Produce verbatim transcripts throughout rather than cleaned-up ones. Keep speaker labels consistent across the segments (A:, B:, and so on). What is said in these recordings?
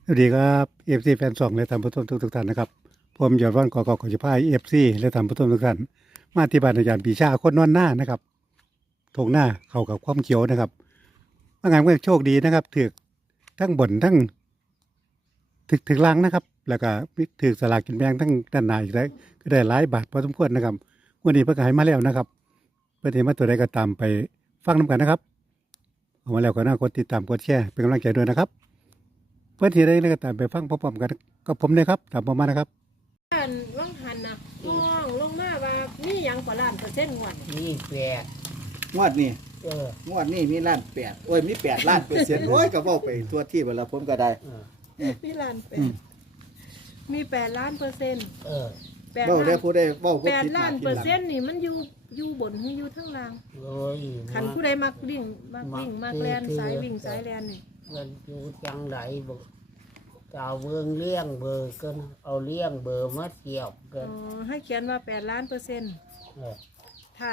A: สวัสดีครับเอฟซีแฟนสองและท่านผู้ชมทุกทุกท่านนะครับผมยอดวันกอกขอจะพายเอฟซีและท่านผู้ชมทุกท่านมาที่บ้านอาจารย์ปีชาคนนอนหน้านะครับทงหน้าเข้ากับความเขียวนะครับว่างานก็โชคดีนะครับถือทั้งบนทั้งถึกถึกล่างนะครับ แล้วก็ถือสลากกินแบ่งทั้งด้านหน้าอีกได้ก็ได้หลายบาทพอสมควรนะครับวันนี้เพิ่งหายมาแล้วนะครับเพื่อนที่มาตัวใดก็ตามไปฟังน้ำกันนะครับเอามาแล้วก็น่ากดติดตามกดแชร์เป็นกำลังใจด้วยนะครับเพื่อนที่ได้ก็ตามไปฟังพร้อมๆกันก็ผมเลยครับตามผมมานะครับ
B: อันว่างหันนะห้องลงมาว่ามีหยังกว่าล้านเปอร์เซ็นต์งวดนี่
C: นี่แปด
D: งวดนี้
C: เออง
D: วดนี้มีล้านแปดโอ้ยมีแปดล้านเปอร์เซ็นต์โอ้ยก็บอกไปทั่วที่เวลาผมก็ได้
C: เออ
B: มีล้านแปดมีแปดล้านเปอร์เซ็นต์
C: เออ
B: แปด
D: เบ้าได้
B: ล้าน
D: ผู้ได้เบ้าผู้
B: แปด
D: คิด
B: ล้าน
D: คิด
B: เปอร์
D: หลัง
B: เซ็นต์นี่มันอยู่อยู่บนหรืออยู่ทั้งล่าง
C: โอ้ย
B: ขันผู้ใดมักวิ่งมักวิ่งมักแลนสายวิ่งสายแลนนี่
C: มันอยู่จังไหนบอกจะเอาเบืองเลี้ยงเบอร์กันเอาเลี้ยงเบอร์มาเทียบกั
B: อ๋
C: น
B: อให้เขียนว่าแปดล้านเปอร์เซ็นต์
C: เออ
B: ถ้า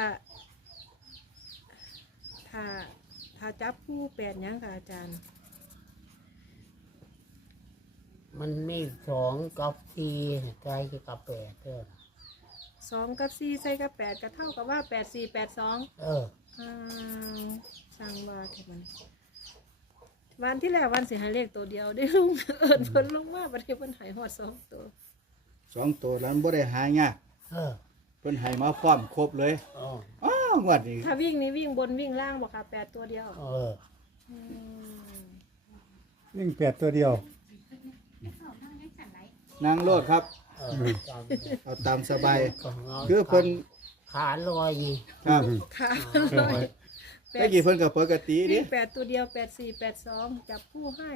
B: ถ้าถ้าจับผู้แปดหยังค่ะอาจารย์
C: มันมีสองกับสี่ใจกับแปดเออ
B: สองกับสี่ใส่กับแปดก็เท่ากับว่าแปดสี่แปดสอง
C: เออ
B: อ้าวสั่งว่าแค่มันวันที่แล้ววันสิหาเลขตัวเดียวได้ลุง เอิญเพิ่นลงมาประเดี๋ยวเพิ่นใหายหอดสองตัว
D: สองตัวแล้วบ่ได้หายาก
C: เออ
D: เพิ่นให้มาพร้อมครบเลย
C: อ๋อ
D: อ้าวงวดนี้
B: ถ้าวิ่งนี่วิ่งบนวิ่งล่างบอกค่ะแปดตัวเดียว
C: เออ
B: ม
A: วิ่งแปดตัวเดียว
D: นางโลดครับ
C: เออจำได้
D: เอาตามสบาย
C: ของเรา
D: คือเพิ่น
C: ขาลอยนี่
D: ครับ
B: ค่ะร้อยแป
D: เมื่
B: ด
D: อกี้เพิ่นก็ปกติดิ
B: วิ่งแปดตัวเดียวแปดสี่แปดสองจับคู่ให้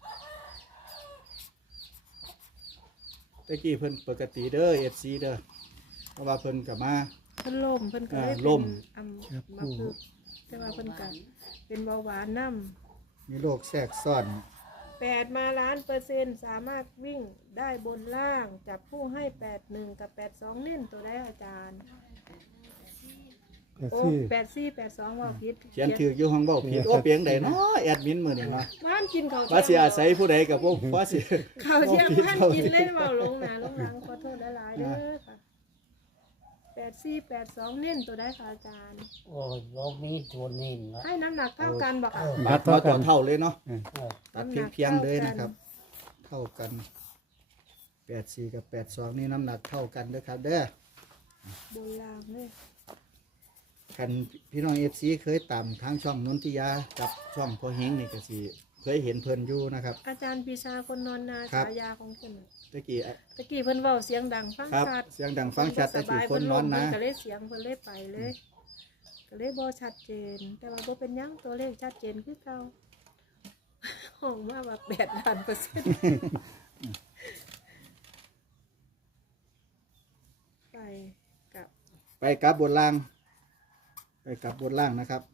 D: เมื่อกี้เพิ่นปกติเด้อ เอฟ ซี เด้อเพราะว่าเพิ่นก็มา
B: เพิ่นล่มเพิ่นก็เลย
D: อ่า
B: เป็
D: ล่
B: น
D: ม
B: อำมาคือแต่ว่าเพิ่นก็เป็นเบาหวานน้
D: มีโรคแทรกซ้อน
B: ำแปดมาล้านเปอร์เซ็นต์สามารถวิ่งได้บนล่าง จับคู่ให้แปดหนึ่งกับแปดสองเน้นตัวได้อาจารย์
A: แปด
B: โอ้
A: สี่
B: แปดสี่แปดสองว่าผิด
D: เขียนถืออยู่ห้องเบ้าผิดโอ้เปียงใดเนาะแอดมินมื้อนี้เนาะ
B: ว่านกินเขาว
D: ว่าสิ
B: เที่ย
D: อาง ศัยผู้ใดก็บ่ว่าสิ
B: เขาวเที่ยง
D: บ่ผิด
B: ว่าน
D: บ่
B: กิน
D: ผิด
B: เล่นเบาลงหนาลงหลังขอโทษหลายๆเด้อค่ะแปดสี่แปดสองเน้นตัวได้ค่ะอาจารย์
C: โอ้ยเรามีตัวนิ่งละ
B: ให้น้ำหนักเท่ากันบอกค่ะ
D: บัตรเท่าเท่าเลยเนาะ
C: เออ
D: ตัดเพียงเพียงๆเลยนะครับ เท่ากันแปดสี่กับแปดสองนี่น้ำหนักเท่ากันเด้อครับ เด้อบ
B: นล่างเลย
D: กันพี่น้องเอฟซีเคยตามทางช่องนนทิยากับช่องพอเฮงนี่ก็สิเคยเห็นเพิ่นอยู่นะครับ
B: อาจารย์ปีชาคนนอนนา
D: ครับ
B: ฉายาของเพิ่นน่ะ
D: ตะกี้อะ
B: ตะกี้เพิ่นเว้าเสียงดังฟัง
D: ครับ
B: ชัด
D: เสียงดังฟังชัดแต่ที่คนนอนนะ
B: เพิ่ก็เลยเสียงเพิ่นเลยไปเลย ก็เลยบ่ชัดเจน แต่ว่าบ่เป็นหยังตัวเลขชัดเจนคือเก่า ห้องมาว่าแปดล้านเปอร์เซ็นต์ไปกับ
D: ไปกลับบนล่าง ไปกลับบนล่างนะครับ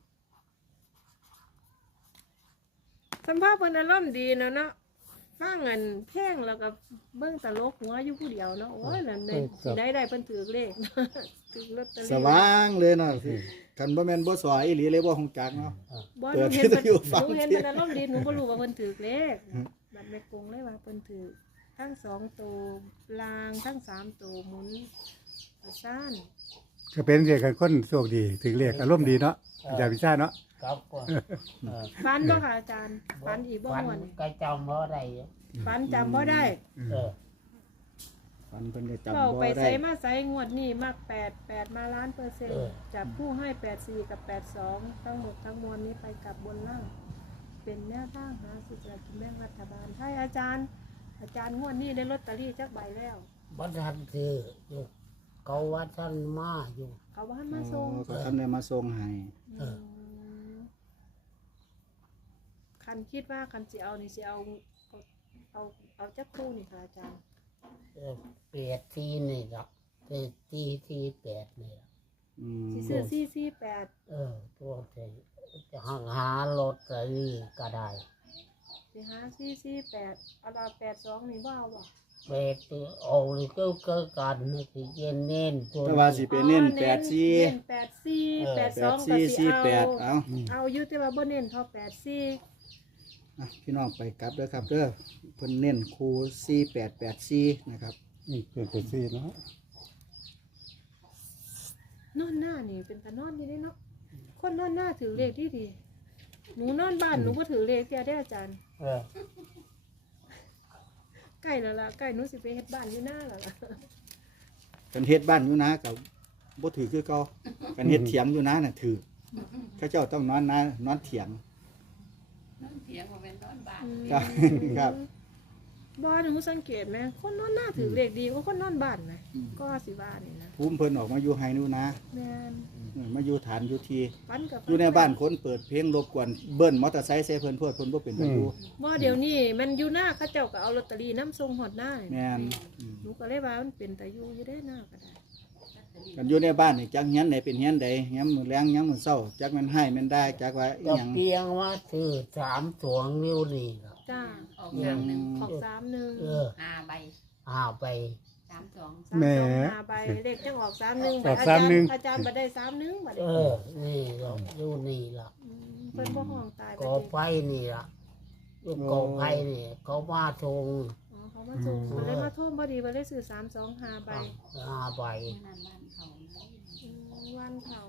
B: สัมภาษณ์เพิ่นอารมณ์ดีเนาะเนาะฟังเงินแพงแล้วก็เบิ่งตลกหัวอยู่ผู้เดียวเนาะโอ้ยนั่นได้สิได้ได้เพิ่นถือเลข ถือลอตเตอรี่
D: สว่างเลยเนาะคันบ่แม่นบ่สวยอีหลีเลยบ่คงจักเนาะ
B: บ่ห
D: เปิ
B: นู
D: ด
B: เห็นเพิ่น
D: วิทยุฟัง
B: หนูเห็นเพิ่นอารมณ์ดีหนูบ่รู้ว่าเพิ่นถือเลขบัดแม่กงเลยว่าเพิ่นถือทั้งสองตัวลางทั้งสามตัวหมุนประสาน
A: ก็เป็นเรียกกันคนโชคดีถึงเรียกอารมณ์ดีเนาะอาจารย์พิชาเนาะ
C: ครับก็เออ
B: ฟันบ่ค่ะอาจารย์ฟันอีกบ่
C: ฟัน
B: ม่วน
C: ก็จำว่าได้อยู่
B: ฟันจำบ่ได้
C: เออ
D: ฟันเพิ่นได้จำ
B: เข้า
D: บ่
B: ไป
D: ได้
B: ใส่มาใส่งวดนี้มากแปด แปดมาล้านเปอร์เซ็นต์จับผู้ให้แปดสี่กับแปดสองทั้งหมดทั้งมวลนี้ไปกับบนล่าง เป็นแนวทางหาสิสลากกินแบ่งรัฐบาลให้อาจารย์ อาจารย์งวดนี้ได้ลอตเตอรี่จักใบแล้ว
C: บัดทันคืออยู่เขาว่าท่านมาอยู่
B: เขาบ้านมาส่ง
D: อ๋อก็ท่านได้มาส่งให้
C: เออ
B: มคันคิดว่าคันสิเอานี่สิเอาเอาเอาเอาจักคู่นี่ค่ะอาจารย์
C: เออแปดที่นี่ละแปดที่ที่แปดนี่ละ
D: อืม
B: สิซื้อสี่สี่แปด
C: เออตัวจะจะหาหาลอตเตอรี่ก็ได้
B: สิหาสี่สี่แปดเอาละแปดสองนี่ว่าเอาบ่
C: แปดตัวเอาเลยก็เกิดกันนะสิเย็นเน้นตัว
D: แต่ว่าสิเป็นเน้นแปดสี่
B: เน้นแปดสี่
C: เออ
B: แปด
D: แป
B: สอ
D: ด
B: งก็
D: สี่
B: สิ
D: สี่
B: เอา
D: แปดเอา
B: เอาอยู่แต่ว่าบ่เน้นเท่าแปดสี่
D: อ่ะพี่น้องไปกลับเด้อครับเด้อเพิ่นเน้นคูสี่แปดแปดสี่นะครับ
A: อืมเป็นเป็นซี่เนาะ
B: นอนหน้านี่เป็นตานอนดีเด้เนาะคนนอนหน้าถือเลขที่ดีหนูนอนบ้านหนูก็ถือเลขเสียได้ออาจารย์
C: เออ
B: ใกล้แล้วล่ะใกล้หนูสิไปเฮ็ดบ้านอยู่หน้าแล้วล่ะ
D: กันเฮ็ดบ้านอยู่นะกับบ่ถือคือเก่ากันเฮ็ดเถียงอยู่นะน่ะถือเขาเจ้าต้องนอนนะนอนเถียง
E: เถียงว่าเป็นนอนบ้าน
B: อืม
D: ครับครับ
B: บ่หนูสังเกตไหมคนนอนหน้าถือเลขดีกว่าคนนอนบ้านไหมก็สิว่านี่นะ
D: ภูมิเพิ่นออกมาอยู่ไฮนูนะ
B: แม่น
D: เออมาอยู่ฐานอยู่ที
B: ฟันกับ
D: อยู่ในบ้านคนเปิดเพลงรบกวนเบิ้ลมอเตอร์ไซค์ใส่เพิ่นเพื่อเพิ่นบ่เป็นตาอยู่
B: บ่เดี๋ยวนี้มันอยู่หน้าเขาเจ้าก็เอาลอตเตอรี่น้ำทรงหอดหน้า
D: แม่นอืม
B: หนูก็เลยว่ามันเป็นตาอยู่อยู่ได้หน้าก็ได้
D: กันอยู่ในบ้านนี่จักเฮียนไหนเป็นเฮียนใดเฮียนมื้อแลงเฮียนมื้อเช้าจักมันให้มันได้จักว่าอี
C: ก็
D: หยัง
C: เพียงว่าถือสามสวงนิ้วนี่ล่ะ
B: จ้า
E: ออกอย่างหนึ่ง
B: ออกสามหนึ่ง
C: เออ
E: ห้าใบ
C: หาไป
E: สามสอง
B: สามสองห้าใบเลขจังออกสามหนึ่ง
A: ออกสามหนึ่ง
B: อาจารย์บ่ได้สามหนึ่งบ่ได้
C: เออ นี่ล่ะนิ้วนี่ล่ะ
B: มเพิ่นบ่ห้องตาย
C: กอไฟนี่ล่ะลูกกอไฟนี่เขามาทง
B: อ๋อเขามาส่งเพิ่นเลยมาโทษบ่ดีเพิ่นเลยซื้อสามสองห้าใบ
C: หาไป
E: นั่นบ้านเขา
B: อืมวันเขา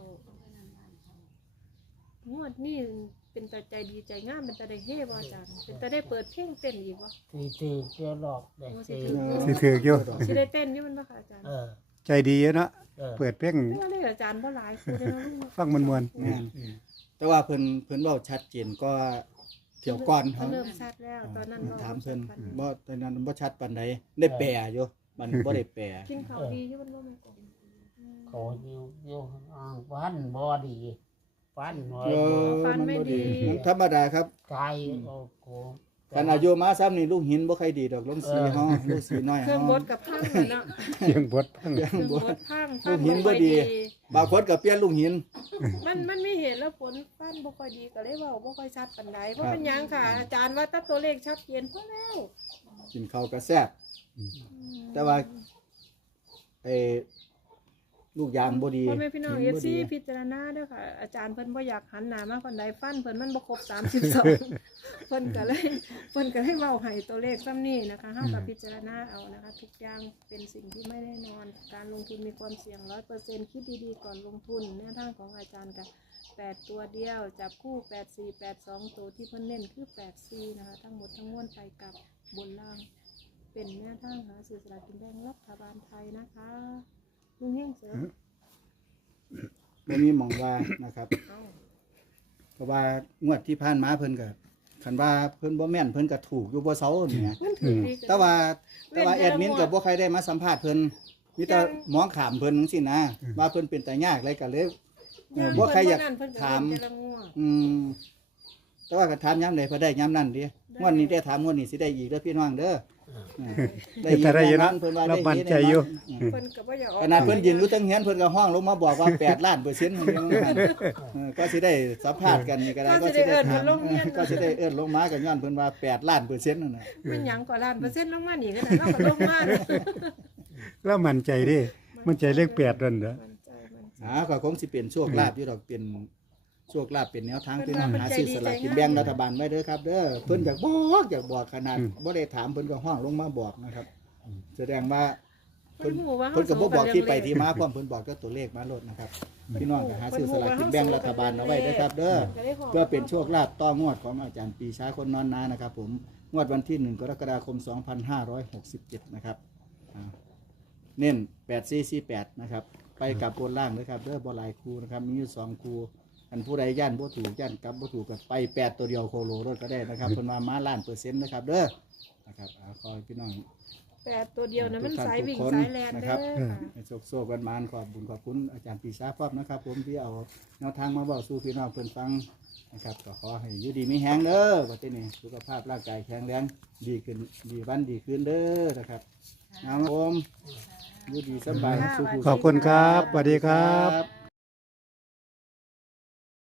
B: งวดนี้เป็นตาใจดีใจงามเป็นตาได้เฮ่บ่อาจารย์เป็นตาได้เปิดเพลงเต้นอีกบ่
C: ที่ถือเจ้าหลอกได้
B: โอ้สิ
C: ถือ
B: ถือ
A: สิถืออยู่
B: สิได้เต้นอยู่มันบ่ค่ะอาจารย์
C: เออ
A: ใจดีเนาะ
C: เออ
A: เปิดเพลง
B: แต่ว่าเลขอาจารย์บ่หลายคือเด้อเนาะลูกเนาะ
A: ฟังมวน
D: แม่นแต่ว่าเพิ่นเพิ่นเว้าชัดเจนก็เที่ยวก่อน
B: เขา
D: เฮา
B: เริ่มชัดแล้วตอนนั้น
D: ถามเพิ่น
B: บ่ชัดปานใด
D: บ่ตอนนั้นบ่ชัดปานใดได้แปลอยู่มันบ่ได้แปล
B: กินข้าวดีอยู่มันบ่แม่นกลม
C: เขานิ้วนิ้วอ่างฟันบอดีฟันหน่อย
D: เออ
B: ฟันไม่ดี
D: มันธรรมดาครับ
C: ไกลโอ้โห
D: กันอายุมาซ้ำนี่ลูกหินบ่ใครดีดอกลงสีเฮาลูกสีน้อย
B: เครื่อง
D: เฮา
B: บดกับพังแล้วเนาะ
A: ๆเสียงบทพัง
D: เครื่อ
B: เค
D: ง
B: รื่อง
D: บบ ด
B: ดพัง
D: ลูกหินบ่ดี บางคนก็เปลี่ยนลูกหิน
B: มันมันมีเหตุและผลฟันบ่ค่อยดีก็เลยเว้าบ่ค่อยชัดปานใดบ่เป็นหยังค่ะ อาจารย์ว่าถ้าตัวเลขชัดเจนพอแล้ว
D: กินข้าวก็แซ่บ แต่ว่า ไอ้ลูกยางบ่ดี
B: พ่อแม่พี่น้อง
D: หิ
B: เอฟ
D: บ่
B: ซี
D: ดี
B: พิจารณาเด้อค่ะ อาจารย์เพิ่นบ่อยากหันหน้ามาคนใดฟันเพิ่นมันบ่ครบสามสิบสอง เพิ่นก็เลยเพิ่นก็เลยเว้าให้ตัวเลขซ้ำนี้นะคะเฮาก็พิจารณาเอานะคะ ทุกอย่างเป็นสิ่งที่ไม่แน่นอน การลงทุนมีความเสี่ยง ร้อยเปอร์เซ็นต์ คิดดีๆก่อนลงทุนแนวทางของอาจารย์ก็แปดตัวเดียว จับคู่แปด สี่ แปด สองตัวที่เพิ่นเน้นคือแปด สี่นะคะ ทั้งหมดทั้งมวลไปกับบนล่าง เป็นแนวทางหาซื้อสลากกินแบ่งรัฐบาลไทยนะคะลุงเฮงเสือ
D: บ่มีหมองว่านะครับ
B: เอ้า
D: เพราะว่างวดที่ผ่านมาเพิ่นก็คันว่าเพิ่นบ่แม่นเพิ่นก็ถูกอยู่บ่เซานี่นะ
B: มันถือดี
D: แต่ว่าแต่ว่าแอดมินก็บ่ใครได้มาสัมภาษณ์เพิ่นมีแต่มองขามเพิ่นจังซี่นะ ว่าเพิ่นเป็นตายากอะไรก็เลย เออบ่ใครอยากถาม อืมแต่ว่าก็ถามย้ำใดพอได้ย้ำนั่นดิงวดนี้ได้ถามงวดนี้สิได้อีกเด้อพี่น้องเด้ออืม
A: แต่ได้อยู่เนาะ
D: เพิ่นว่า
A: เรา
D: ได้
A: มั่นใจอยู่
D: อืม
B: เพิ่นก็บ่อยากออก
D: ขนาดเพิ่นยืนอยู่ตั้งเฮียนเพิ่นก็ห้องลงมาบอกว่าแปดล้านเปอร์เซ็นต์เออก็สิได้สัมภาษณ์กันนี่ก็ได้
B: ก็สิได้เอิ้น
D: ถา
B: เพิ่นลงเรียน
D: ก็สิได้เอิ้นลงมาก็ย้อนเพิ่นว่าแปดล้านเปอร์เซ็นต์นั่นน่ะ
B: มันหยังกว่าล้านเปอร์เซ็นต์ลงมานี่ก็ได้เราก็ลงมาเนอะ
A: แล้วมั่นใจเดิมั่นใจเลขแปดนั่นเด้อ
B: มั่นใจมั่นใจ
D: อ่าก็คงสิเป็นโชคลาภอยู่ดอกเป็นโชคลาภเป็นแนวทางพี่น้องหาซื้อสลากกินแบ่งรัฐบาลไว้เด้อครับเด้อเพิ่นอยากบอกอยากบอกขนาดบ่ได้ถามเพิ่นก็ห้องลงมาบอกนะครับ แสดงว่า
B: เพิ่นฮู้ว่า
D: เพิ่นก็บ่บอกที่ไปที่
B: มา
D: มาพร้อมเพิ่นบอกก็ตัวเลขมาโลดนะครับ พี่น้องก็หาซื้อสลากกินแบ่งรัฐบาลเอาไว้เด้อครับเด้อเพื่อเป็นโชคลาภต่องวดของอาจารย์ปีชาคนนอนนานะครับ ผมงวดวันที่หนึ่งกรกฎาคมสองพันห้าร้อยหกสิบเจ็ดนะครับอ่าเน้นแปด สี่ สี่ แปดนะครับไปกับบนล่างนะครับเด้อบ่หลายคู่นะครับมีอยู่สองคู่อันผู้ใดย่านบ่ถูกย่านกลับบ่ถูกก็ไปแปดตัวเดียวโคโลรถก็ได้นะครับเพิ่นว่ามาล้านเปอร์เซ็นต์นะครับเด้อนะครับอ่าขอให้พี่น้อง
B: แปดตัวเดียวนะมันสายวิ่ง
D: ทุกคน
B: สายแลน
D: นะ
B: เด้
D: ครับ
B: อค่ะ
D: ให้โชคโชคกันมานขอบบุญขอบคุณอาจารย์ปีชาพร้อมนะครับ ผมที่เอาแนวทางมาบอกสู่พี่น้องเพิ่นฟังนะครับก็ขอให้อยู่ดีมีแฮงเด้อว่าที่นี่สุขภาพร่างกายแข็งแรงดีขึ้นดีวันดีขึ้นเด้อนะครับเอาครับผมอยู่ดีสบาย
B: ค่ะ
D: สุข
A: ขอบคุณครับสวัสดีครับ
D: ครับ